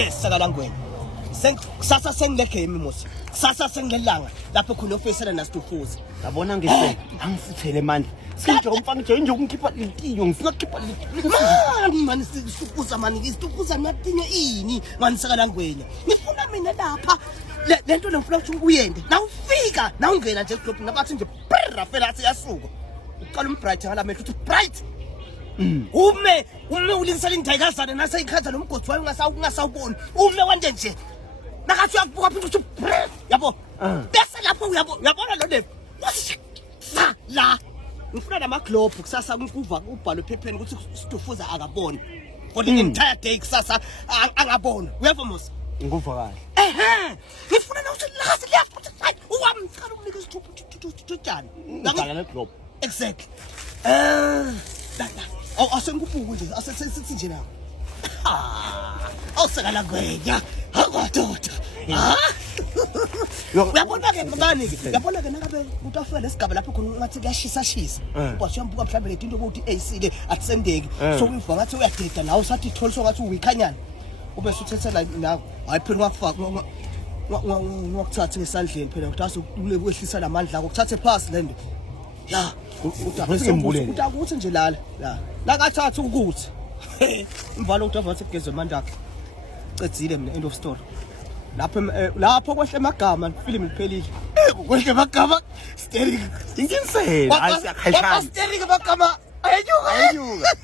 yes sakalangweni kusasa sengileke imimosi kusasa sengilelanga lapho khona ofesela nasitufuza yabona ngisho angifuthele mandla sinje umfana nje ukungikhipha litiyo ngifika khipha mani situfuza mani isitufuza natinye ini mani sakalangweni ngifuna mina lapha lento lengifuna ukuthi uyende nawufika nawungena nje club nabathi nje brrra phela siyasuka uqala umbright ngalamehlo uthi bright ume ulingisela indayikazana naseyikhatha nomgodi wayo ungasawuboni ume wande nje nakathi uyakubuka phela uthi yabo bese lapho uyabona lo levo sa la ngifuna namaglobe kusasa kuva ubhalo ephepheni ukuthi situfuza akabona for the entire day kusasa angabona uyabona mos nguva kahle ngifuna na ukuthi lakazi liyafuthi hayi uwamcala umnika isithupha tjani ngibhala neglobe exactly asengikubuka nje asesithi nje nawo awusakala gwenya akwadoda uyabona ke ngani ke uyabona ke nakabe utafela lesigaba lapho khona ngathi kuyashisa shisa ubasho yambuka mhlambe le into ukuthi AC le atsendeki so uyiva ngathi uyadeda nawe sathi tholiso ngathi uyikhanyana ube suthethela nawe hayi phela ngakufaka ngokuthatha ngesandleni phela ukuthi asekwehlisa lamandla akho kuthathe phasi lento la ngisimbulele ukuthi nje lala la kathatha ukuthi imvalo ukuthi avathe kugezwe amandla akhe cedzile mina end of story lapho kwehle amagama film iphelile kwehle amagama steering inkinsela hayi siyakhashana steering amagama ayenyuka